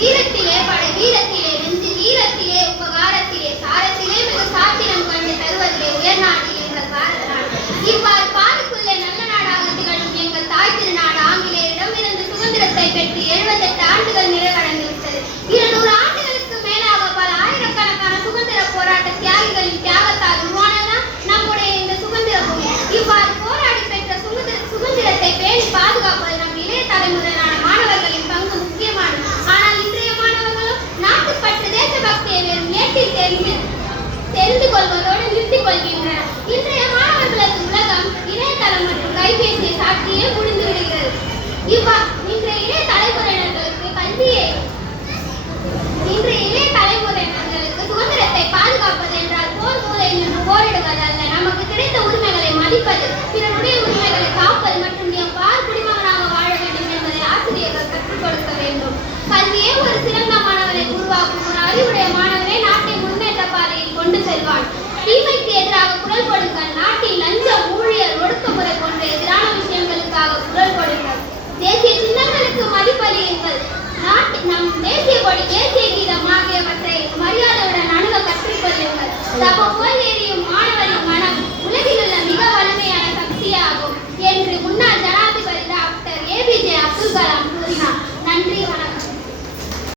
வீரத்திலே படை வீரத்திலே நெஞ்சு வீரத்திலே உபகாரத்திலே சாரத்திலே மிக சாத்திரம் கண்டு தருவதிலே உயர்நாடு எங்கள் பாரத நாடு. இவ்வாறு பாருக்குள்ளே நல்ல நாடாக திகழும் எங்கள் தாய் திருநாடு ஆங்கிலேயரிடம் இருந்து சுதந்திரத்தை பெற்று 78 ஆண்டுகள் நிறைவடைந்துவிட்டது. 200 ஆண்டுகளுக்கு மேலாக பல ஆயிரக்கணக்கான சுதந்திர போராட்ட தியாகிகளின் தியாகத்தால் உருவானதுதான் நம்முடைய இந்த சுதந்திர பூமி. இவ்வாறு போராடி பெற்ற சுதந்திரத்தை பேணி பாதுகாப்பது நம் இளைய தலைமுறையிலான மாணவர்களின் பங்கு முக்கியமானது. ஆனால் இன்றைய மாணவர்களும் நாட்டுப்பற்று தேசபக்தியை வெறும் ஏற்றில் தெரிந்து கொள்வதோடு நிறுத்திக் கொள்கின்றனர். இன்றைய மாணவர்களது உலகம் இணையதளம் மற்றும் கைபேசியை சாற்றியே முடிந்து விடுகிறது. இன்றைய இளைய தலைமுறையினர்களுக்கு சுதந்திரத்தை பாதுகாப்பது என்றால் போர் மூலையில் நின்று போரிடுவது அல்ல. நமக்கு கிடைத்த உரிமைகளை மதிப்பது, பிறனுடைய உரிமைகளை காப்பது மற்றும் எவ்வாறு குடிமகனாக வாழ வேண்டும் என்பதை ஆசிரியர்கள் கற்றுக் கொடுக்க வேண்டும். கல்வியே ஒரு சிறந்த மாணவரை உருவாக்கும். ஒரு அறிவுடைய மாணவரை நாட்டை முன்னேற்ற பாதையில் கொண்டு செல்வான். தீமைக்கு எதிராக குரல் கொடுங்கள். நாட்டில் லஞ்சம், ஊழியர், ஒடுக்குமுறை போன்ற எதிரான விஷயங்களுக்காக குரல் கொடுங்கள். தேசிய சின்னங்களுக்கு மதிப்பளியுங்கள். நம் தேசிய கொடி, தேசிய கீதம் ஆகியவற்றை மரியாதையுடன் அணுக கற்றுக்கொள்ளுங்கள்.